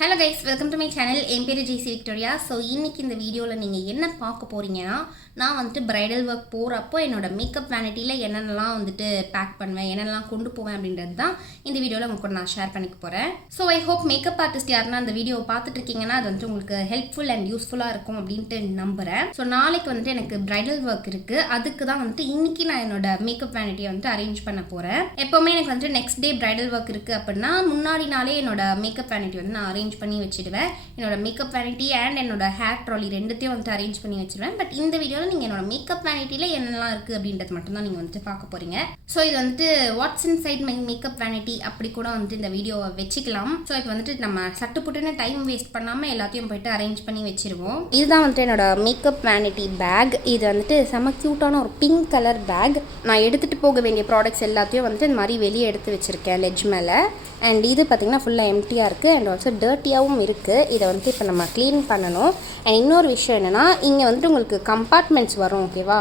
Hello guys, welcome to my channel. என் பேரு Jaicy Victoria. So இன்னைக்கு இந்த வீடியோல நீங்க என்ன பார்க்க போறீங்கன்னா நான் வந்து bridal work போறப்போ என்னோட மேக்கப் வேனிட்டில என்னென்னலாம் வந்துட்டு பேக் பண்ணுவேன், என்னென்னலாம் கொண்டு போவேன் அப்படின்றது தான் இந்த வீடியோல உங்களுக்கு நான் ஷேர் பண்ணிக்க போறேன். So I hope makeup artist யாருன்னா அந்த வீடியோ பார்த்துட்டு இருக்கீங்கன்னா அது வந்து உங்களுக்கு ஹெல்ப்ஃபுல் அண்ட் யூஸ்ஃபுல்லா இருக்கும் அப்படினு நம்புறேன். So நாளைக்கு வந்து எனக்கு bridal work இருக்கு. அதுக்கு தான் வந்து இன்னைக்கு நான் என்னோட மேக்கப் வேனிட்டியை வந்து அரேஞ்ச் பண்ண போறேன். எப்பவுமே எனக்கு வந்து நெக்ஸ்ட் டே bridal work இருக்கு அப்படினா முன்னாடி நாளே என்னோட மேக்கப் வேனிட்டி வந்து நான் அரேஞ்ச் பண்ணி வச்சிடுவேன். என்னோட மேக்கப் வேனிட்டி அண்ட் என்னோட ஹேர் ட்ராலி ரெண்டுத்தையும் வந்து அரேஞ்ச் பண்ணி வச்சிடுவேன். பட் இந்த வீடியோவில் நீங்கள் என்னோட மேக்கப் வேனிட்டியில் என்னெல்லாம் இருக்குது அப்படின்றது மட்டும்தான் நீங்கள் வந்து பார்க்க போகிறீங்க. ஸோ இது வந்துட்டு watts inside my makeup vanity அப்படி கூட வந்து இந்த வீடியோவை வச்சுக்கலாம். ஸோ இப்போ வந்துட்டு நம்ம சட்டு புட்டுன்னு டைம் வேஸ்ட் பண்ணாமல் எல்லாத்தையும் போயிட்டு அரேஞ்ச் பண்ணி வச்சிருவோம். இதுதான் வந்துட்டு என்னோட மேக்கப் வேனிட்டி பேக். இது வந்துட்டு செம க்யூட்டான ஒரு பிங்க் கலர் பேக். நான் எடுத்துகிட்டு போக வேண்டிய ப்ராடக்ட்ஸ் எல்லாத்தையும் வந்துட்டு இந்த மாதிரி வெளியே எடுத்து வச்சுருக்கேன் லெட்ஜ் மேலே. அண்ட் இது பார்த்திங்கன்னா ஃபுல்லாக எம்டியாக இருக்குது அண்ட் ஆல்சோ டர்ட்டியாகவும் இருக்குது. இதை வந்துட்டு இப்போ நம்ம க்ளீன் பண்ணணும். அண்ட் இன்னொரு விஷயம் என்னென்னா இங்கே வந்துட்டு உங்களுக்கு கம்பார்ட்மெண்ட்ஸ் வரும், ஓகேவா?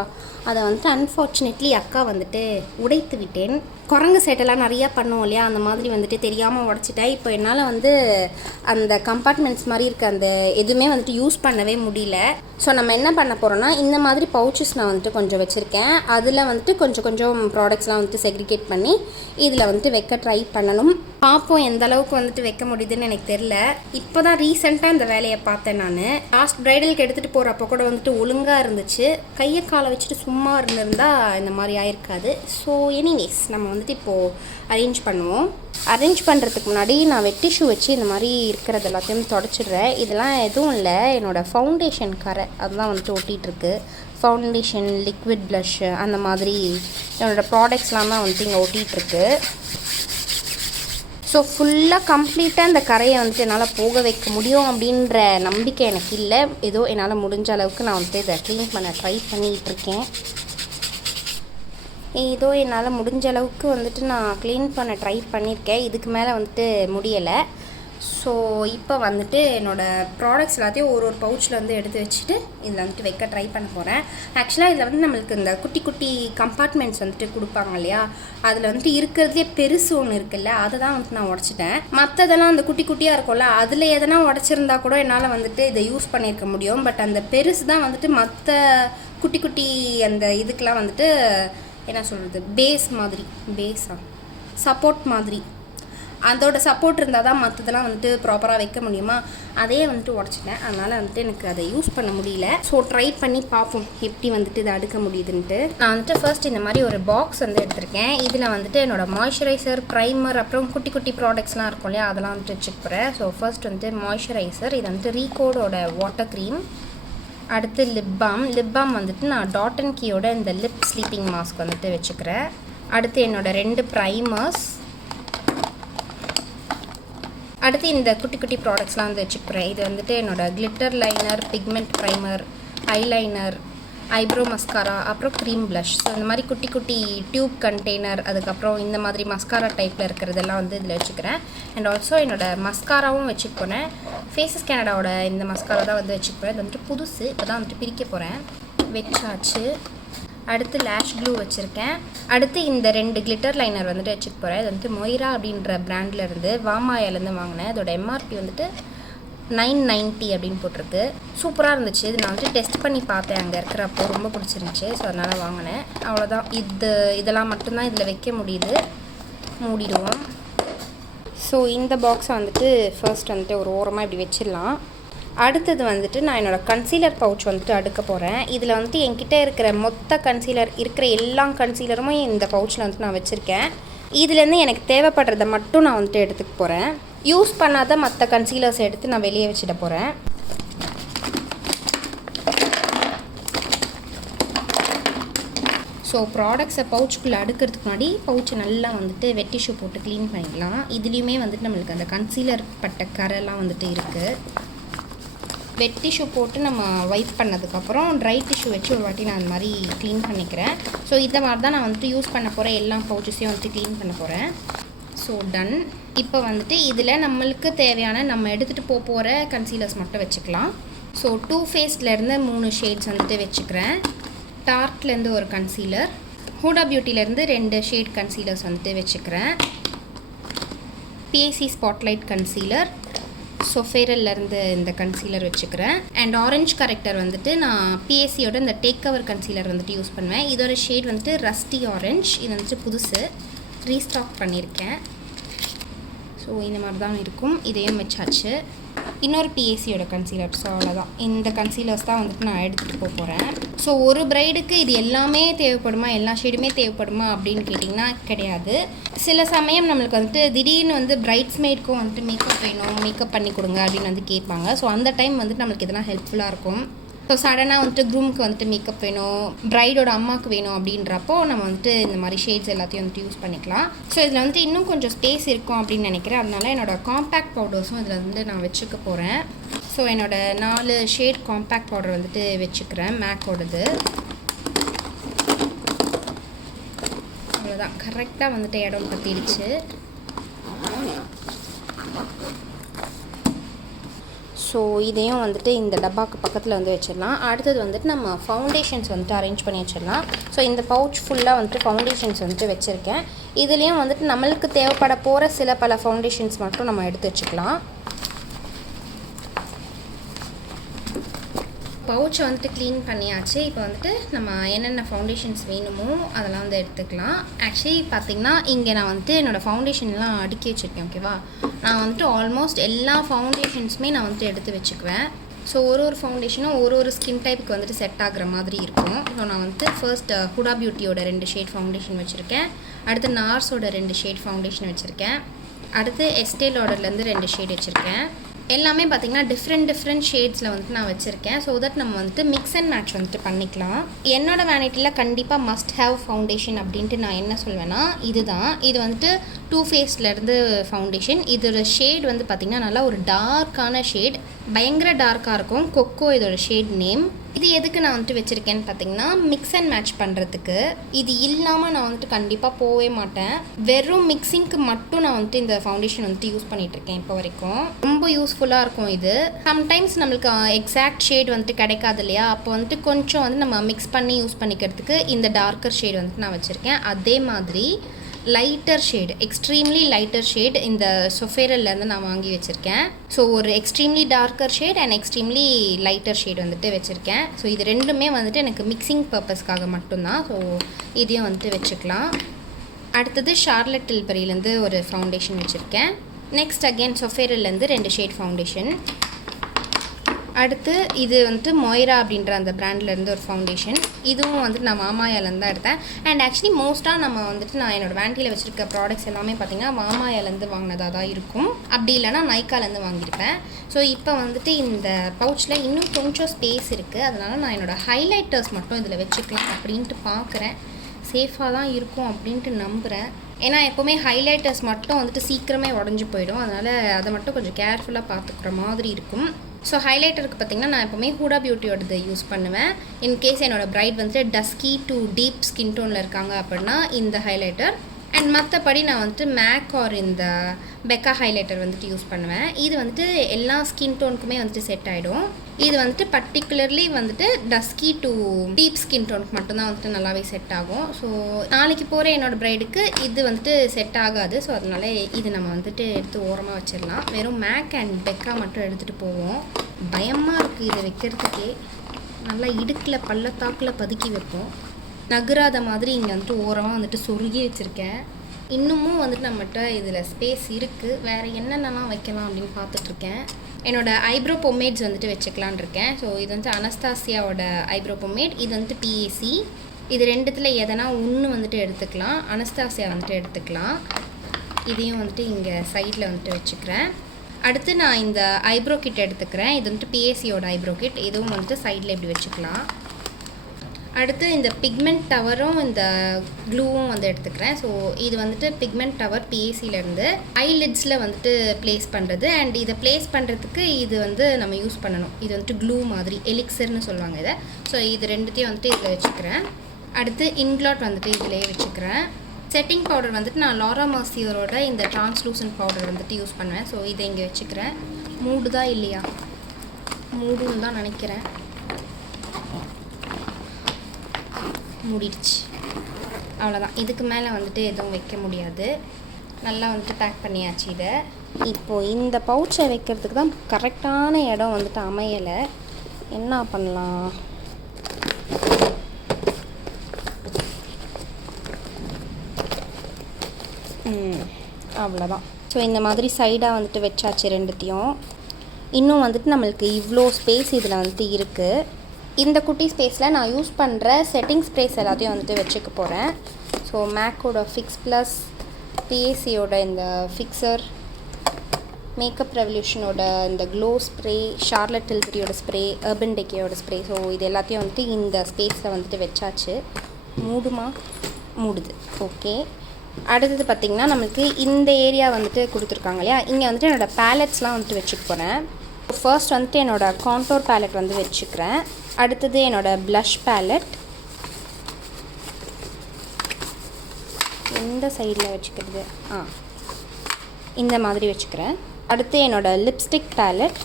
அதை வந்துட்டு அன்ஃபார்ச்சுனேட்லி அக்கா வந்துட்டு உடைத்து விட்டேன். குரங்கு சேட்டெல்லாம் நிறையா பண்ணுவோம் இல்லையா, அந்த மாதிரி வந்துட்டு தெரியாமல் உடச்சிட்டேன். இப்போ என்னால் வந்து அந்த கம்பார்ட்மெண்ட்ஸ் மாதிரி இருக்க அந்த எதுவுமே வந்துட்டு யூஸ் பண்ணவே முடியல. ஸோ நம்ம என்ன பண்ண போகிறோன்னா இந்த மாதிரி பவுச்சஸ் நான் வந்துட்டு கொஞ்சம் வச்சுருக்கேன். அதில் வந்துட்டு கொஞ்சம் ப்ராடக்ட்ஸ்லாம் வந்துட்டு செக்ரிகேட் பண்ணி இதில் வந்துட்டு வைக்க ட்ரை பண்ணணும். பார்ப்போம் எந்த அளவுக்கு வந்துட்டு வைக்க முடியுதுன்னு எனக்கு தெரில. இப்போ தான் ரீசெண்டாக இந்த வேலையை பார்த்தேன் நான். லாஸ்ட் ப்ரைடலுக்கு எடுத்துகிட்டு போகிறப்போ கூட வந்துட்டு ஒழுங்காக இருந்துச்சு. கையை காலை வச்சுட்டு சும்மா இருந்திருந்தா இந்த மாதிரி ஆயிருக்காது. ஸோ எனிவேஸ் நம்ம வந்துட்டு இப்போது அரேஞ்ச் பண்ணுவோம். அரேஞ்ச் பண்ணுறதுக்கு முன்னாடி நான் வெட் டிஷ்யூ வச்சு இந்த மாதிரி இருக்கிறது எல்லாத்தையும் தொடச்சிடுறேன். இதெல்லாம் எதுவும் இல்லை, என்னோடய ஃபவுண்டேஷன் கரை அதுதான் வந்துட்டு ஒட்டிகிட்ருக்கு. ஃபவுண்டேஷன், லிக்விட் ப்ளஷ்ஷு அந்த மாதிரி என்னோடய ப்ராடக்ட்ஸ்லாம் தான் வந்துட்டு இங்கே ஒட்டிகிட்ருக்கு. ஸோ ஃபுல்லாக கம்ப்ளீட்டாக இந்த கரையை வந்துட்டு என்னால் போக வைக்க முடியும் அப்படின்ற நம்பிக்கை எனக்கு இல்லை. ஏதோ என்னால் முடிஞ்ச அளவுக்கு நான் வந்துட்டு இதை க்ளீன் பண்ண ட்ரை பண்ணிகிட்ருக்கேன். ஏதோ என்னால் முடிஞ்ச அளவுக்கு வந்துட்டு நான் க்ளீன் பண்ண ட்ரை பண்ணியிருக்கேன். இதுக்கு மேலே வந்துட்டு முடியலை. ஸோ இப்போ வந்துட்டு என்னோடய ப்ராடக்ட்ஸ் எல்லாத்தையும் ஒரு பவுச்சில் வந்து எடுத்து வச்சுட்டு இதில் வந்துட்டு வைக்க ட்ரை பண்ண போகிறேன். ஆக்சுவலாக இதில் வந்து நம்மளுக்கு இந்த குட்டி குட்டி கம்பார்ட்மெண்ட்ஸ் வந்துட்டு கொடுப்பாங்க இல்லையா, அதில் வந்துட்டு இருக்கிறதுலே பெருசு ஒன்று இருக்குல்ல, அதை தான் வந்துட்டு நான் உடச்சிட்டேன். மற்றதெல்லாம் அந்த குட்டி குட்டியாக இருக்கும்ல, அதில் எதனா உடச்சிருந்தா கூட என்னால் வந்துட்டு இதை யூஸ் பண்ணியிருக்க முடியும். பட் அந்த பெருசு தான் வந்துட்டு மற்ற குட்டி குட்டி அந்த இதுக்கெலாம் வந்துட்டு என்ன சொல்கிறது, சப்போர்ட் மாதிரி அதோட சப்போர்ட் இருந்தால் தான் மற்றதெல்லாம் வந்துட்டு ப்ராப்பராக வைக்க முடியுமா, அதே வந்துட்டு உடச்சிட்டேன். அதனால் வந்துட்டு எனக்கு அதை யூஸ் பண்ண முடியல. ஸோ ட்ரை பண்ணி பார்ப்போம் எப்படி வந்துட்டு இதை அடுக்க முடியுதுன்ட்டு. நான் வந்துட்டு ஃபர்ஸ்ட் இந்த மாதிரி ஒரு பாக்ஸ் வந்து எடுத்திருக்கேன். இதில் வந்துட்டு என்னோடய மாய்ஸ்சரைசர், ப்ரைமர், அப்புறம் குட்டி குட்டி ப்ராடக்ட்ஸ்லாம் இருக்கும் இல்லையா, அதெல்லாம் வந்துட்டு வச்சுக்க போகிறேன். ஸோ ஃபர்ஸ்ட் வந்துட்டு மாய்ஸ்சரைசர், இது வந்துட்டு ரீகோடோட வாட்டர் க்ரீம். அடுத்து லிப் பாம் வந்துட்டு நான் டாட் அண்ட் கீயோட இந்த லிப் ஸ்லீப்பிங் மாஸ்க் வந்துட்டு வச்சுக்கிறேன். அடுத்து என்னோடய 2 ப்ரைமர்ஸ். அடுத்து இந்த குட்டி குட்டி ப்ராடக்ட்ஸ்லாம் வந்து வச்சுக்கிறேன். இது வந்துட்டு என்னோடய glitter liner, pigment primer, eyeliner, eyebrow mascara, அப்புறம் க்ரீம் ப்ளஷ். ஸோ இந்த மாதிரி குட்டி குட்டி டியூப் கண்டெய்னர், அதுக்கப்புறம் இந்த மாதிரி மஸ்காரா டைப்பில் இருக்கிறதெல்லாம் வந்து இதில் வச்சுக்கிறேன். அண்ட் ஆல்சோ என்னோடய மஸ்காராவும் வச்சுக்க போகிறேன். ஃபேஸஸ் கனடாவோட இந்த மஸ்காரா தான் வந்து வச்சுக்க போகிறேன். இது வந்துட்டு புதுசு, இப்போ தான் வந்துட்டு பிரிக்க போகிறேன். வச்சாச்சு. அடுத்து லேஷ் க்ளூ வச்சுருக்கேன். அடுத்து இந்த 2 கிளிட்டர் லைனர் வந்துட்டு வச்சுக்க போகிறேன். இது வந்துட்டு மொய்ரா அப்படின்ற பிராண்ட்லேருந்து வாமாயாலேருந்து வாங்கினேன். அதோட எம்ஆர்பி வந்துட்டு 990 அப்படின்னு போட்டிருக்கு. சூப்பராக இருந்துச்சு. இது நான் வந்துட்டு டெஸ்ட் பண்ணி பார்த்தேன் அங்கே இருக்கிறப்போ, ரொம்ப பிடிச்சிருந்துச்சி. ஸோ அதனால் வாங்கினேன். அவ்வளோதான். இதெல்லாம் மட்டும்தான் இதில் வைக்க முடியுது. மூடிடுவோம். ஸோ இந்த பாக்ஸை வந்துட்டு ஃபர்ஸ்ட் வந்துட்டு ஒரு ஓரமாக இப்படி வச்சிடலாம். அடுத்தது வந்துட்டு நான் என்னோடய கன்சீலர் பவுச் வந்துட்டு அடுக்க போகிறேன். இதில் வந்துட்டு என்கிட்ட இருக்கிற மொத்த கன்சீலர் இருக்கிற எல்லா கன்சீலருமே இந்த பவுச்சில் வந்துட்டு நான் வச்சுருக்கேன். இதுலேருந்து எனக்கு தேவைப்படுறத மட்டும் நான் வந்துட்டு எடுத்துக்க போகிறேன். யூஸ் பண்ணாத மற்ற கன்சீலர்ஸ் எடுத்து நான் வெளியே வச்சிட போகிறேன். ஸோ ப்ராடக்ட்ஸை பவுச்சுக்குள்ளே அடுக்கிறதுக்கு முன்னாடி பவுச்சை நல்லா வந்துட்டு வெட் டிஷ்யூ போட்டு க்ளீன் பண்ணிக்கலாம். இதுலேயுமே வந்துட்டு நம்மளுக்கு அந்த கன்சீலர் பட்ட கரெல்லாம் வந்துட்டு இருக்குது. வெட் டிஷ்யூ போட்டு நம்ம வைப் பண்ணதுக்கப்புறம் ட்ரை டிஷ்யூ வச்சு ஒரு வாட்டி நான் அந்த மாதிரி க்ளீன் பண்ணிக்கிறேன். ஸோ இந்த மாதிரி தான் நான் வந்துட்டு யூஸ் பண்ண போகிறேன். எல்லா பவுச்சஸையும் வந்துட்டு க்ளீன் பண்ண போகிறேன். So done. இப்போ வந்துட்டு இதில் நம்மளுக்கு தேவையான நம்ம எடுத்துகிட்டு போகிற கன்சீலர்ஸ் மட்டும் வச்சுக்கலாம். ஸோ 2 ஃபேஸ்லேருந்து 3 ஷேட்ஸ் வந்துட்டு வச்சுக்கிறேன். டார்க்லேருந்து ஒரு கன்சீலர், ஹூடா பியூட்டிலேருந்து 2 ஷேட் கன்சீலர்ஸ் வந்துட்டு வச்சுக்கிறேன். பிஏசி ஸ்பாட்லைட் கன்சீலர், சொஃபேரல்லேருந்து இந்த கன்சீலர் வச்சுக்கிறேன். அண்ட் ஆரஞ்ச் கரெக்டர் வந்துட்டு நான் பிஎஸ்சியோட இந்த டேக் கவர் கன்சீலர் வந்துட்டு யூஸ் பண்ணுவேன். இதோட ஷேட் வந்துட்டு ரஸ்டி ஆரஞ்ச். இது வந்துட்டு புதுசு, ரீஸ்டாக் பண்ணியிருக்கேன். ஸோ இந்த மாதிரி தான் இருக்கும். இதையும் வச்சாச்சு. இன்னொரு பிஎஸ்சியோட கன்சீலர். ஸோ அவ்வளோதான். இந்த கன்சீலர்ஸ் தான் வந்துட்டு நான் எடுத்துகிட்டு போக போகிறேன். ஸோ ஒரு பிரைடுக்கு இது எல்லாமே தேவைப்படுமா, எல்லா ஷேடுமே தேவைப்படுமா அப்படின்னு கேட்டிங்கன்னா கிடையாது. சில சமயம் நம்மளுக்கு வந்துட்டு திடீர்னு வந்து பிரைட்ஸ்மெய்ட்க்கும் வந்துட்டு மேக்கப் வேணும், மேக்கப் பண்ணி கொடுங்க அப்படின்னு வந்து கேட்பாங்க. ஸோ அந்த டைம் வந்துட்டு நம்மளுக்கு இதெல்லாம் ஹெல்ப்ஃபுல்லாக இருக்கும். ஸோ சடனாக வந்துட்டு க்ரூமுக்கு வந்துட்டு மேக்கப் வேணும், ப்ரைடோட அம்மாவுக்கு வேணும் அப்படின்றப்போ நம்ம வந்துட்டு இந்த மாதிரி ஷேட்ஸ் எல்லாத்தையும் வந்துட்டு யூஸ் பண்ணிக்கலாம். ஸோ இதில் வந்துட்டு இன்னும் கொஞ்சம் ஸ்பேஸ் இருக்கும் அப்படின்னு நினைக்கிறேன். அதனால என்னோடய காம்பேக்ட் பவுடர்ஸும் இதில் வந்து நான் வச்சுக்க போகிறேன். ஸோ என்னோடய 4 ஷேட் காம்பேக்ட் பவுடர் வந்துட்டு வச்சுக்கிறேன், மேக்கோடது. அவ்வளோதான், கரெக்டாக வந்துட்டு இடம் பற்றிடுச்சு. ஸோ இதையும் வந்துட்டு இந்த டப்பாக்கு பக்கத்தில் வந்து வச்சிடலாம். அடுத்தது வந்துட்டு நம்ம ஃபவுண்டேஷன்ஸ் வந்துட்டு அரேஞ்ச் பண்ணி வச்சிடலாம். ஸோ இந்த பவுச் ஃபுல்லாக வந்துட்டு ஃபவுண்டேஷன்ஸ் வந்துட்டு வச்சுருக்கேன். இதுலேயும் வந்துட்டு நம்மளுக்கு தேவைப்பட போகிற சில பல ஃபவுண்டேஷன்ஸ் மட்டும் நம்ம எடுத்து வச்சுக்கலாம். பவுச்சை வந்துட்டு க்ளீன் பண்ணியாச்சு. இப்போ வந்துட்டு நம்ம என்னென்ன ஃபவுண்டேஷன்ஸ் வேணுமோ அதெல்லாம் வந்து எடுத்துக்கலாம். ஆக்சுவலி பார்த்திங்கன்னா இங்கே நான் வந்துட்டு என்னோடய ஃபவுண்டேஷன்லாம் அடுக்கி வச்சுருக்கேன். ஓகேவா, நான் வந்துட்டு ஆல்மோஸ்ட் எல்லா ஃபவுண்டேஷன்ஸுமே நான் வந்துட்டு எடுத்து வச்சுக்குவேன். ஸோ ஒரு ஃபவுண்டேஷனும் ஒரு ஸ்கின் டைப்புக்கு வந்துட்டு செட் ஆகிற மாதிரி இருக்கும். ஸோ நான் வந்துட்டு ஃபர்ஸ்ட் ஹுடா பியூட்டியோட 2 ஷேட் ஃபவுண்டேஷன் வச்சுருக்கேன். அடுத்து நார்ஸோட 2 ஷேட் ஃபவுண்டேஷன் வச்சுருக்கேன். அடுத்து எஸ்டே லாடர்லேருந்து 2 ஷேட் வச்சுருக்கேன். எல்லாமே பார்த்திங்கன்னா டிஃப்ரெண்ட் ஷேட்ஸில் வந்துட்டு நான் வச்சுருக்கேன். ஸோ தட் நம்ம வந்துட்டு மிக்ஸ் அண்ட் மேட்ச் வந்துட்டு பண்ணிக்கலாம். என்னோடய வேனிட்டியில் கண்டிப்பாக மஸ்ட் ஹேவ் ஃபவுண்டேஷன் அப்படின்ட்டு நான் என்ன சொல்வேன்னா இதுதான். இது வந்துட்டு டூ ஃபேஸ்லேருந்து ஃபவுண்டேஷன். இதோட ஷேட் வந்து பார்த்திங்கன்னா நல்லா ஒரு டார்க்கான ஷேட், பயங்கர டார்க்காக இருக்கும். கொக்கோ இதோட ஷேட் நேம். இது எதுக்கு நான் வந்துட்டு வச்சுருக்கேன்னு பார்த்தீங்கன்னா மிக்ஸ் அண்ட் மேட்ச் பண்ணுறதுக்கு. இது இல்லாமல் நான் வந்துட்டு கண்டிப்பாக போகவே மாட்டேன். வெறும் மிக்சிங்க்கு மட்டும் நான் வந்துட்டு இந்த ஃபவுண்டேஷன் வந்துட்டு யூஸ் பண்ணிகிட்ருக்கேன் இப்போ வரைக்கும். ரொம்ப யூஸ்ஃபுல்லாக இருக்கும் இது. சம்டைம்ஸ் நம்மளுக்கு எக்ஸாக்ட் ஷேட் வந்துட்டு கிடைக்காது இல்லையா, அப்போ வந்துட்டு கொஞ்சம் வந்து நம்ம மிக்ஸ் பண்ணி யூஸ் பண்ணிக்கிறதுக்கு இந்த டார்க்கர் ஷேட் வந்துட்டு நான் வச்சுருக்கேன். அதே மாதிரி lighter shade, extremely lighter shade இந்த சொஃபேரல்லேருந்து நான் வாங்கி வச்சுருக்கேன். ஸோ ஒரு extremely darker shade and extremely lighter shade வந்துட்டு வச்சுருக்கேன். ஸோ இது ரெண்டுமே வந்துட்டு எனக்கு மிக்சிங் பர்பஸ்க்காக மட்டும்தான். ஸோ இதையும் வந்துட்டு வச்சுக்கலாம். அடுத்தது ஷார்லட் டில்பரிலேருந்து ஒரு ஃபவுண்டேஷன் வச்சுருக்கேன். நெக்ஸ்ட் அகெயின் சொஃபேரல்லேருந்து 2 ஷேட் ஃபவுண்டேஷன். அடுத்து இது வந்துட்டு மொய்ரா அப்படின்ற அந்த பிராண்ட்லேருந்து ஒரு ஃபவுண்டேஷன். இதுவும் வந்துட்டு நான் மாமாயாலேருந்து தான் எடுத்தேன். அண்ட் ஆக்சுவலி மோஸ்ட்டாக நம்ம வந்துட்டு நான் என்னோடய வேண்டியில் வச்சுருக்க ப்ராடக்ட்ஸ் எல்லாமே பார்த்திங்கன்னா மாமாயாலேருந்து வாங்கினதாக தான் இருக்கும். அப்படி இல்லைனா நைக்காலேருந்து வாங்கியிருப்பேன். ஸோ இப்போ வந்துட்டு இந்த பவுச்சில் இன்னும் கொஞ்சம் ஸ்பேஸ் இருக்குது. அதனால் நான் என்னோடய ஹைலைட்டர்ஸ் மட்டும் இதில் வச்சுக்கலாம் அப்படின்ட்டு பார்க்குறேன். சேஃபாக தான் இருக்கும் அப்படின்ட்டு நம்புகிறேன். ஏன்னா எப்போவுமே ஹைலைட்டர்ஸ் மட்டும் வந்துட்டு சீக்கிரமே உடஞ்சி போயிடும். அதனால் அதை மட்டும் கொஞ்சம் கேர்ஃபுல்லாக பார்த்துக்கிற மாதிரி இருக்கும். ஸோ ஹைலைட்டருக்கு பார்த்திங்கன்னா நான் எப்போவுமே ஹூடா பியூட்டியோடது யூஸ் பண்ணுவேன். இன்கேஸ் என்னோடய பிரைட் வந்துட்டு டஸ்கி டு டீப் ஸ்கின் டோனில் இருக்காங்க அப்படின்னா இந்த ஹைலைட்டர். அண்ட் மற்றபடி நான் வந்துட்டு மேக் ஆர் இந்த பெக்கா ஹைலைட்டர் வந்துட்டு யூஸ் பண்ணுவேன். இது வந்துட்டு எல்லா ஸ்கின் டோனுக்குமே வந்துட்டு செட் ஆகிடும். இது வந்துட்டு பர்டிகுலர்லி வந்துட்டு டஸ்கி டு டீப் ஸ்கின் டோனுக்கு மட்டும்தான் வந்துட்டு நல்லாவே செட் ஆகும். ஸோ நாளைக்கு போகிற என்னோடய ப்ரைடுக்கு இது வந்துட்டு செட் ஆகாது. ஸோ அதனால இது நம்ம வந்துட்டு எடுத்து ஓரமாக வச்சிடலாம். வெறும் மேக் அண்ட் பெக்கா மட்டும் எடுத்துகிட்டு போவோம். பயமாக இருக்குது இதை வைக்கிறதுக்கே. நல்லா இடுக்கில் பள்ளத்தாக்கில் பதுக்கி வைப்போம். நகராத மாதிரி இங்கே வந்துட்டு ஓரமாக வந்துட்டு சொருகி வச்சுருக்கேன். இன்னமும் வந்துட்டு நம்மகிட்ட இதில் ஸ்பேஸ் இருக்குது. வேறு என்னென்னலாம் வைக்கலாம் அப்படின்னு பார்த்துட்ருக்கேன். என்னோடய ஐப்ரோ பொமேட்ஸ் வந்துட்டு வச்சுக்கலான் இருக்கேன். ஸோ இது வந்துட்டு அனஸ்தாசியாவோட ஐப்ரோ பொமேட். இது வந்துட்டு பிஏசி. இது ரெண்டுத்தில் எதனா ஒன்று வந்துட்டு எடுத்துக்கலாம். அனஸ்தாசியா வந்துட்டு எடுத்துக்கலாம். இதையும் வந்துட்டு இங்கே சைடில் வந்துட்டு வச்சுக்கிறேன். அடுத்து நான் இந்த ஐப்ரோ கிட் எடுத்துக்கிறேன். இது வந்துட்டு பிஏசியோட ஐப்ரோ கிட். இதுவும் வந்துட்டு சைடில் இப்படி வச்சுக்கலாம். அடுத்து இந்த பிக்மெண்ட் டவரும் இந்த க்ளூவும் வந்து எடுத்துக்கிறேன். ஸோ இது வந்துட்டு பிக்மெண்ட் டவர் பிஏசிலேருந்து ஐலிட்ஸில் வந்துட்டு ப்ளேஸ் பண்ணுறது. அண்ட் இதை ப்ளேஸ் பண்ணுறதுக்கு இது வந்து நம்ம யூஸ் பண்ணணும். இது வந்துட்டு க்ளூ மாதிரி எலிக்சர்னு சொல்லுவாங்க இதை. ஸோ இது ரெண்டுத்தையும் வந்துட்டு இதில் வச்சுக்கிறேன். அடுத்து இன்க்ளாட் வந்துட்டு இதிலே வச்சுக்கிறேன். செட்டிங் பவுடர் வந்துட்டு நான் லாரா மர்சியரோட இந்த டிரான்ஸ்லூசன்ட் பவுடர் வந்துட்டு யூஸ் பண்ணுவேன். ஸோ இதை இங்கே வச்சுக்கிறேன். மூடுதா இல்லையா? மூடுன்னு தான் நினைக்கிறேன். மூடிடுச்சு. அவ்வளோதான். இதுக்கு மேலே வந்துட்டு எதுவும் வைக்க முடியாது. நல்லா வந்துட்டு பேக் பண்ணியாச்சு இதை. இப்போது இந்த பவுச்சை வைக்கிறதுக்கு தான் கரெக்டான இடம் வந்துட்டு அமையலை. என்ன பண்ணலாம்? அவ்வளோதான். ஸோ இந்த மாதிரி சைடாக வந்துட்டு வச்சாச்சு ரெண்டுத்தையும். இன்னும் வந்துட்டு நம்மளுக்கு இவ்வளோ ஸ்பேஸ் இதில் வந்துட்டு இருக்குது. இந்த குட்டி ஸ்பேஸில் நான் யூஸ் பண்ணுற செட்டிங் ஸ்ப்ரேஸ் எல்லாத்தையும் வந்துட்டு வச்சுக்க போகிறேன். ஸோ மேக்கோட ஃபிக்ஸ் ப்ளஸ், பிஏசியோட இந்த ஃபிக்ஸர், மேக்கப் ரெவல்யூஷனோட இந்த க்ளோ ஸ்ப்ரே, ஷார்லட் டில்பரியோட ஸ்ப்ரே, அர்பன் டெக்கேயோட ஸ்ப்ரே. ஸோ இது எல்லாத்தையும் வந்துட்டு இந்த ஸ்பேஸில் வந்துட்டு வச்சாச்சு. மூடுது. ஓகே. அடுத்தது பார்த்திங்கன்னா நம்மளுக்கு இந்த ஏரியா வந்துட்டு கொடுத்துருக்காங்க இல்லையா, இங்கே வந்துட்டு என்னோடய பேலட்ஸ்லாம் வந்துட்டு வச்சுக்க போகிறேன். ஃபர்ஸ்ட் வந்துட்டு என்னோடய கான்டோர் பேலட் வந்து வச்சுக்கிறேன். அடுத்தது என்னோடய ப்ளஷ் பேலட். எந்த சைடில் வச்சுக்கிறது? இந்த மாதிரி வச்சுக்கிறேன். அடுத்து என்னோடய லிப்ஸ்டிக் பேலட்.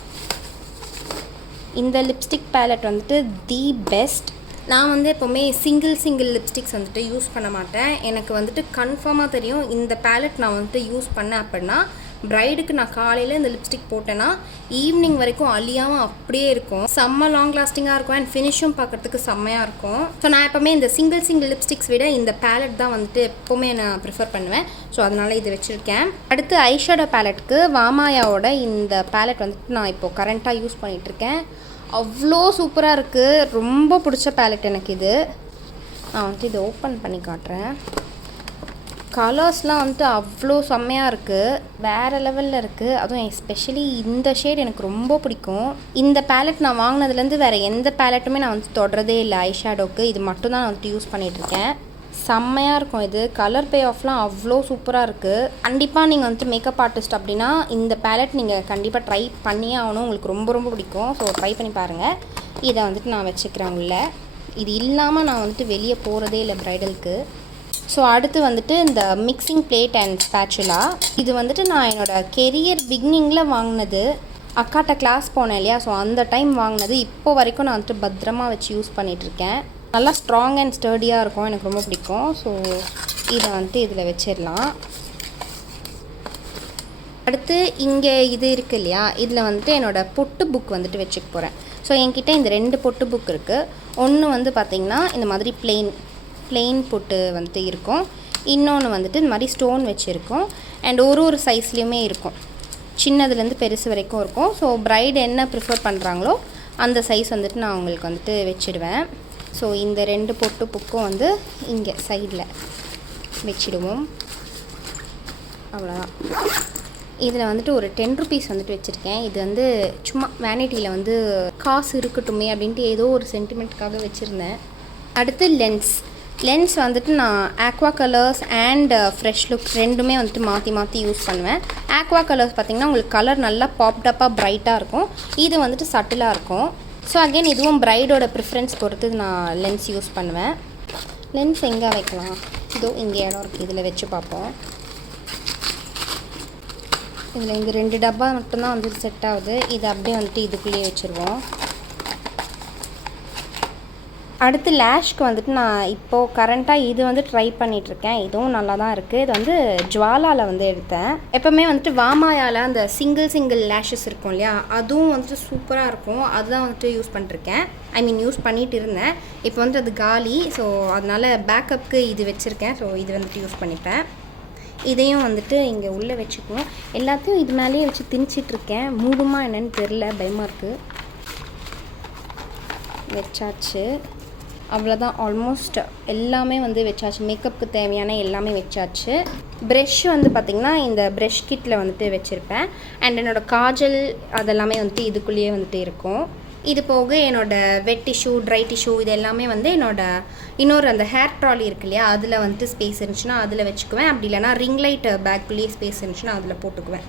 இந்த லிப்ஸ்டிக் பேலட் வந்துட்டு தி பெஸ்ட். நான் வந்து எப்போவுமே சிங்கிள் லிப்ஸ்டிக்ஸ் வந்துட்டு யூஸ் பண்ண மாட்டேன். எனக்கு வந்துட்டு கன்ஃபார்மாக தெரியும் இந்த பேலட் நான் வந்துட்டு யூஸ் பண்ணேன் அப்படின்னா ப்ரைடுக்கு நான் காலையில் இந்த லிப்ஸ்டிக் போட்டேன்னா ஈவினிங் வரைக்கும் அழியாமல் அப்படியே இருக்கும். செம்ம லாங் லாஸ்டிங்காக இருக்கும் அண்ட் ஃபினிஷும் பார்க்குறதுக்கு செம்மையாக இருக்கும். ஸோ நான் எப்போவுமே இந்த சிங்கிள் லிப்ஸ்டிக்ஸ் விட இந்த பேலட் தான் வந்துட்டு எப்போவுமே நான் ப்ரிஃபர் பண்ணுவேன். ஸோ அதனால் இது வச்சுருக்கேன். அடுத்து ஐஷேடோ பேலட்டுக்கு வாமாயாவோட இந்த பேலட் வந்துட்டு நான் இப்போது கரண்ட்டாக யூஸ் பண்ணிகிட்ருக்கேன். அவ்வளோ சூப்பராக இருக்குது. ரொம்ப பிடிச்ச பேலட் எனக்கு இது. நான் வந்துட்டு இதை ஓப்பன் பண்ணி காட்டுறேன். கலர்ஸ்லாம் வந்துட்டு அவ்வளோ செம்மையாக இருக்குது, வேறு லெவலில் இருக்குது. அதுவும் எஸ்பெஷலி இந்த ஷேட் எனக்கு ரொம்ப பிடிக்கும். இந்த பேலட் நான் வாங்கினதுலேருந்து வேறு எந்த பேலட்டுமே நான் வந்துட்டு தொடுறதே இல்லை ஐஷேடோவுக்கு. இது மட்டும் தான் நான் வந்துட்டு யூஸ் பண்ணிகிட்ருக்கேன். செம்மையாக இருக்கும் இது. கலர் பே ஆஃப்லாம் அவ்வளோ சூப்பராக இருக்குது. கண்டிப்பாக நீங்கள் வந்துட்டு மேக்கப் ஆர்டிஸ்ட் அப்படின்னா இந்த பேலட் நீங்கள் கண்டிப்பாக ட்ரை பண்ணியே ஆகணும். உங்களுக்கு ரொம்ப ரொம்ப பிடிக்கும். ஸோ ட்ரை பண்ணி பாருங்கள். இதை வந்துட்டு நான் வச்சுக்கிறேன் உள்ள. இது இல்லாமல் நான் வந்துட்டு வெளியே போகிறதே இல்லை ப்ரைடலுக்கு. ஸோ அடுத்து வந்துட்டு இந்த மிக்சிங் பிளேட் அண்ட் ஸ்பேச்சுலா. இது வந்துட்டு நான் என்னோடய கெரியர் பிகினிங்கில் வாங்கினது. அக்காட்ட கிளாஸ் போனேன் இல்லையா, ஸோ அந்த டைம் வாங்கினது. இப்போ வரைக்கும் நான் வந்துட்டு பத்திரமா வச்சு யூஸ் பண்ணிகிட்ருக்கேன். நல்லா ஸ்ட்ராங் அண்ட் ஸ்டர்டியாக இருக்கும். எனக்கு ரொம்ப பிடிக்கும். ஸோ இதை வந்துட்டு இதில் வச்சிடலாம். அடுத்து இங்கே இது இருக்குது இல்லையா, இதில் வந்துட்டு என்னோடய பொட்டு புக் வந்துட்டு வச்சுக்க போகிறேன். ஸோ என்கிட்ட இந்த 2 பொட்டு புக் இருக்குது. ஒன்று வந்து பார்த்திங்கன்னா இந்த மாதிரி பிளெயின் பொட்டு வந்துட்டு இருக்கும். இன்னொன்று வந்துட்டு இந்த மாதிரி ஸ்டோன் வச்சுருக்கோம். அண்ட் ஒரு சைஸ்லேயுமே இருக்கும், சின்னதுலேருந்து பெருசு வரைக்கும் இருக்கும். ஸோ ப்ரைடு என்ன ப்ரிஃபர் பண்ணுறாங்களோ அந்த சைஸ் வந்துட்டு நான் அவங்களுக்கு வந்துட்டு வச்சுடுவேன். ஸோ இந்த 2 பொட்டு புக்கும் வந்து இங்கே சைடில் வச்சிடுவோம். அவ்வளோதான். இதில் வந்துட்டு ஒரு 10 ருபீஸ் வந்துட்டு வச்சுருக்கேன். இது வந்து சும்மா வேனிட்டியில் வந்து காசு இருக்கட்டுமே அப்படின்ட்டு ஏதோ ஒரு சென்டிமெண்ட்டுக்காக வச்சுருந்தேன். அடுத்து லென்ஸ் வந்துட்டு நான் aqua colours and fresh look ரெண்டுமே வந்துட்டு மாற்றி யூஸ் பண்ணுவேன். ஆக்வா கலர்ஸ் பார்த்திங்கன்னா உங்களுக்கு கலர் நல்லா பாப்டப்பாக ப்ரைட்டாக இருக்கும். இது வந்துட்டு சட்டிலாக இருக்கும். ஸோ அகெயின் இதுவும் ப்ரைடோட ப்ரிஃபரன்ஸ் பொறுத்து நான் லென்ஸ் யூஸ் பண்ணுவேன். லென்ஸ் எங்கே வைக்கலாம்? இதோ இங்கே இடம் இருக்குது, இதில் வச்சு பார்ப்போம். இதில் இந்த 2 டப்பா மட்டும்தான் வந்துட்டு செட் ஆகுது. இது அப்படியே வந்துட்டு இதுக்குள்ளேயே வச்சுருவோம். அடுத்து லேஷ்க்கு வந்துட்டு நான் இப்போது கரண்ட்டாக இது வந்து ட்ரை பண்ணிகிட்ருக்கேன். இதுவும் நல்லா தான் இருக்குது. இது வந்து ஜுவாலாவில் வந்து எடுத்தேன். எப்போவுமே வந்துட்டு வாமாயால் அந்த சிங்கிள் லேஷஸ் இருக்கும் இல்லையா, அதுவும் வந்துட்டு சூப்பராக இருக்கும். அதுதான் வந்துட்டு யூஸ் பண்ணிருக்கேன். யூஸ் பண்ணிகிட்டு இருந்தேன். இப்போ வந்து அது காலி. ஸோ அதனால் பேக்கப்புக்கு இது வச்சுருக்கேன். ஸோ இது வந்துட்டு யூஸ் பண்ணிப்பேன். இதையும் வந்துட்டு இங்கே உள்ளே வச்சுக்குவோம். எல்லாத்தையும் இது மேலேயே வச்சு திணிச்சிட்ருக்கேன். மூடுமா என்னன்னு தெரில, பயமாக இருக்குது. வச்சாச்சு. அவ்வளோதான். ஆல்மோஸ்ட் எல்லாமே வந்து வச்சாச்சு. மேக்கப்புக்கு தேவையான எல்லாமே வச்சாச்சு. ப்ரெஷ் வந்து பார்த்திங்கன்னா இந்த ப்ரெஷ் கிட்டில் வந்துட்டு வச்சுருப்பேன். அண்ட் என்னோடய காஜல் அதெல்லாமே வந்துட்டு இதுக்குள்ளேயே வந்துட்டு இருக்கும். இது போக என்னோடய வெட் டிஷ்யூ, ட்ரை டிஷ்யூ இது எல்லாமே வந்து இன்னொரு அந்த ஹேர் ட்ராலி இருக்கு இல்லையா, அதில் வந்துட்டு ஸ்பேஸ் இருந்துச்சுன்னா அதில் வச்சுக்குவேன். அப்படி இல்லைனா ரிங் லைட் பேக்குள்ளேயே ஸ்பேஸ் இருந்துச்சுன்னா அதில் போட்டுக்குவேன்.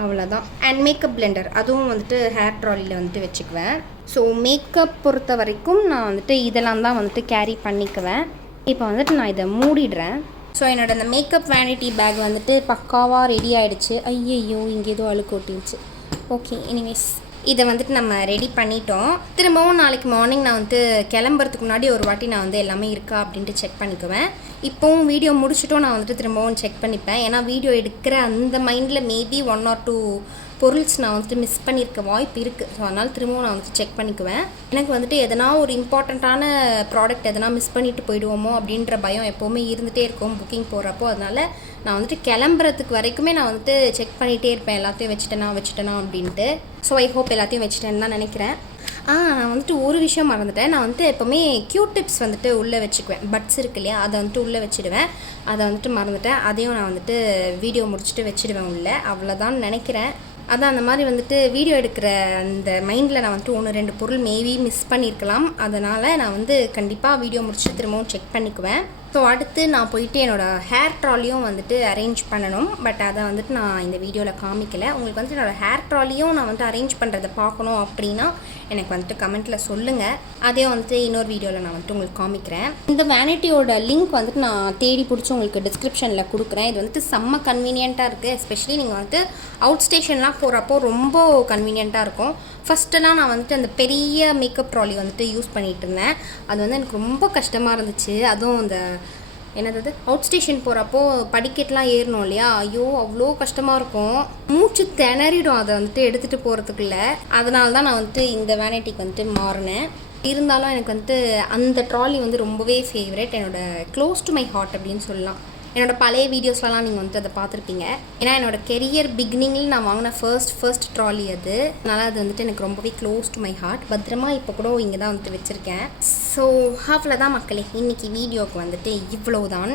அவ்வளோதான். அண்ட் மேக்கப் பிளெண்டர் அதுவும் வந்துட்டு ஹேர் ட்ராலியில் வந்துட்டு வச்சுக்குவேன். ஸோ மேக்கப் பொறுத்த வரைக்கும் நான் வந்துட்டு இதெல்லாம் தான் வந்துட்டு கேரி பண்ணிக்குவேன். இப்போ வந்துட்டு நான் இதை மூடிடுறேன். ஸோ என்னோடய அந்த மேக்கப் வேனிட்டி பேக் வந்துட்டு பக்காவாக ரெடி ஆகிடுச்சு. ஐயையோ, இங்கே ஏதோ அழுக்கு ஒட்டிடுச்சு. ஓகே, எனிவேஸ் இதை வந்துட்டு நம்ம ரெடி பண்ணிட்டோம். திரும்பவும் நாளைக்கு மார்னிங் நான் வந்து கிளம்புறதுக்கு முன்னாடி ஒரு வாட்டி நான் வந்து எல்லாமே இருக்கா அப்படின்ட்டு செக் பண்ணிக்குவேன். இப்போவும் வீடியோ முடிச்சுட்டும் நான் வந்துட்டு திரும்பவும் செக் பண்ணிப்பேன். ஏன்னா வீடியோ எடுக்கிற அந்த மைண்டில் மேபி 1 or 2 பொருள்ஸ் நான் வந்துட்டு மிஸ் பண்ணியிருக்க வாய்ப்பு இருக்குது. ஸோ அதனால் திரும்பவும் நான் வந்துட்டு செக் பண்ணிக்குவேன். எனக்கு வந்துட்டு எதனா ஒரு இம்பார்ட்டண்ட்டான ப்ராடக்ட் எதனா மிஸ் பண்ணிட்டு போயிடுவோமோ அப்படின்ற பயம் எப்போவுமே இருந்துகிட்டே இருக்கும் புக்கிங் போகிறப்போ. அதனால் நான் வந்துட்டு கிளம்புறதுக்கு வரைக்குமே நான் வந்துட்டு செக் பண்ணிகிட்டே இருப்பேன், எல்லாத்தையும் வச்சுட்டேனா அப்படின்ட்டு. ஸோ ஐ ஹோப் எல்லாத்தையும் வச்சுட்டேன்னு தான் நினைக்கிறேன். நான் வந்துட்டு ஒரு விஷயம் மறந்துட்டேன். நான் வந்துட்டு எப்போவுமே டிப்ஸ் வந்துட்டு உள்ளே வச்சுக்குவேன். பட்ஸ் இருக்கு இல்லையா, அதை வந்துட்டு உள்ளே வச்சுடுவேன். அதை வந்துட்டு மறந்துட்டேன். அதையும் நான் வந்துட்டு வீடியோ முடிச்சுட்டு வச்சுடுவேன் உள்ளே. அவ்வளோதான் நினைக்கிறேன். அதான் அந்த மாதிரி வந்துட்டு வீடியோ எடுக்கிற அந்த மைண்டில் நான் வந்துட்டு 1-2 பொருள் மேபி மிஸ் பண்ணியிருக்கலாம். அதனால் நான் வந்து கண்டிப்பாக வீடியோ முடிச்சுட்டு திரும்பவும் செக் பண்ணிக்குவேன். ஸோ அடுத்து நான் போயிட்டு என்னோடய ஹேர் ட்ராலியும் வந்துட்டு அரேஞ்ச் பண்ணணும். பட் அதை வந்துட்டு நான் இந்த வீடியோவில் காமிக்கலை. உங்களுக்கு வந்துட்டு என்னோடய ஹேர் ட்ராலியும் நான் வந்துட்டு அரேஞ்ச் பண்ணுறதை பார்க்கணும் அப்படின்னா எனக்கு வந்துட்டு கமெண்ட்டில் சொல்லுங்கள். அதையும் வந்துட்டு இன்னொரு வீடியோவில் நான் வந்துட்டு உங்களுக்கு காமிக்கிறேன். இந்த வேனிட்டியோட லிங்க் வந்துட்டு நான் தேடி பிடிச்சி உங்களுக்கு டிஸ்கிரிப்ஷனில் கொடுக்குறேன். இது வந்துட்டு செம்ம கன்வீனியண்ட்டாக இருக்குது. எஸ்பெஷலி நீங்கள் வந்துட்டு அவுட் ஸ்டேஷன்லாம் போகிறப்போ ரொம்ப கன்வீனியண்ட்டாக இருக்கும். ஃபஸ்ட்டெல்லாம் நான் வந்துட்டு அந்த பெரிய மேக்கப் ட்ராலி வந்துட்டு யூஸ் பண்ணிகிட்டு இருந்தேன். அது வந்து எனக்கு ரொம்ப கஷ்டமாக இருந்துச்சு. அதுவும் அந்த என்னது அவுட் ஸ்டேஷன் போகிறப்போ படிக்கட்டெலாம் ஏறணும் இல்லையா, ஐயோ அவ்வளோ கஷ்டமாக இருக்கும். மூச்சு திணறிடும் அதை வந்துட்டு எடுத்துகிட்டு போகிறதுக்குள்ள. அதனால தான் நான் வந்துட்டு இந்த வேனிட்டிக்கு வந்துட்டு மாறினேன். இருந்தாலும் எனக்கு வந்துட்டு அந்த ட்ராலி வந்து ரொம்பவே ஃபேவரட். என்னோடய க்ளோஸ் டு மை ஹார்ட் அப்படின்னு சொல்லலாம். என்னோடய பழைய வீடியோஸ்லாம் நீங்கள் வந்துட்டு அதை பார்த்துருப்பீங்க. ஏன்னா என்னோடய கெரியர் பிகினிங்கில் நான் வாங்கின ஃபர்ஸ்ட் ட்ராலி அது. அதனால் அது வந்துட்டு எனக்கு ரொம்பவே க்ளோஸ் டு மை ஹார்ட். பத்திரமா இப்போ கூட இங்கே தான் வந்துட்டு வச்சுருக்கேன். ஸோ அவ்வளோதான் மக்களே, இன்றைக்கி வீடியோவுக்கு வந்துட்டு இவ்வளோ தான்.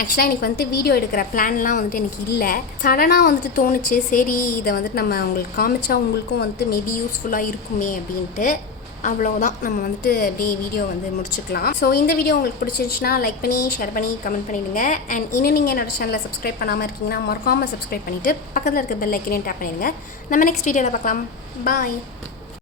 ஆக்சுவலாக எனக்கு வந்துட்டு வீடியோ எடுக்கிற பிளான்லாம் வந்துட்டு எனக்கு இல்லை. சடனாக வந்துட்டு தோணுச்சு, சரி இதை வந்துட்டு நம்ம உங்களுக்கு காமிச்சா உங்களுக்கும் வந்துட்டு மேபி யூஸ்ஃபுல்லாக இருக்குமே அப்படின்ட்டு. அவ்வளோதான், நம்ம வந்துட்டு அப்படியே வீடியோ வந்து முடிச்சுக்கலாம். ஸோ இந்த வீடியோ உங்களுக்கு பிடிச்சிருந்துச்சுன்னா லைக் பண்ணி ஷேர் பண்ணி கமெண்ட் பண்ணிவிடுங்க. அண்ட் இன்னும் நீங்கள் என்னோட சேனலை சப்ஸ்கிரைப் பண்ணாமல் இருக்கீங்கன்னா மறக்காமல் சப்ஸ்கிரைப் பண்ணிவிட்டு பக்கத்தில் இருக்க பெல் ஐக்கனையும் டேப் பண்ணிடுங்க. நம்ம நெக்ஸ்ட் வீடியோவில் பார்க்கலாம். பாய்.